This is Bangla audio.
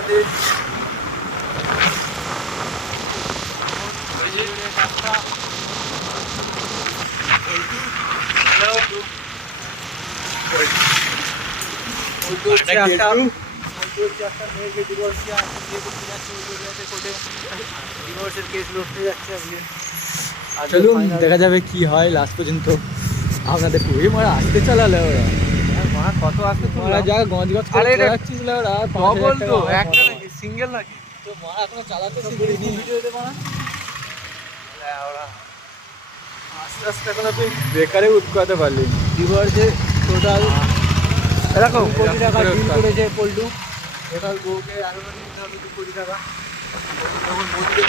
রাতে চলুন দেখা যাবে কি হয় লাস্ট পর্যন্ত। আপনাদের পুরী মারা আসতে চালালে ওরা কত আসতে মারা যা গঞ্জ গজ করে যাচ্ছিল ওরা ডবল তো একটা নাকি সিঙ্গেল নাকি তো মারা এখনো চালাতে শিখিনি ভিডিও দেবো না ওরা আস্তে আস্তে এখন তুই বেকারে উৎকাতে পারলি দিবার যে টোটাল এরকম কোটি টাকা করে ডিল উৎকাত। করেছে পল্টু। এবার বউকে আরো নিতে হবে 2 কোটি টাকা তখন মোদিকে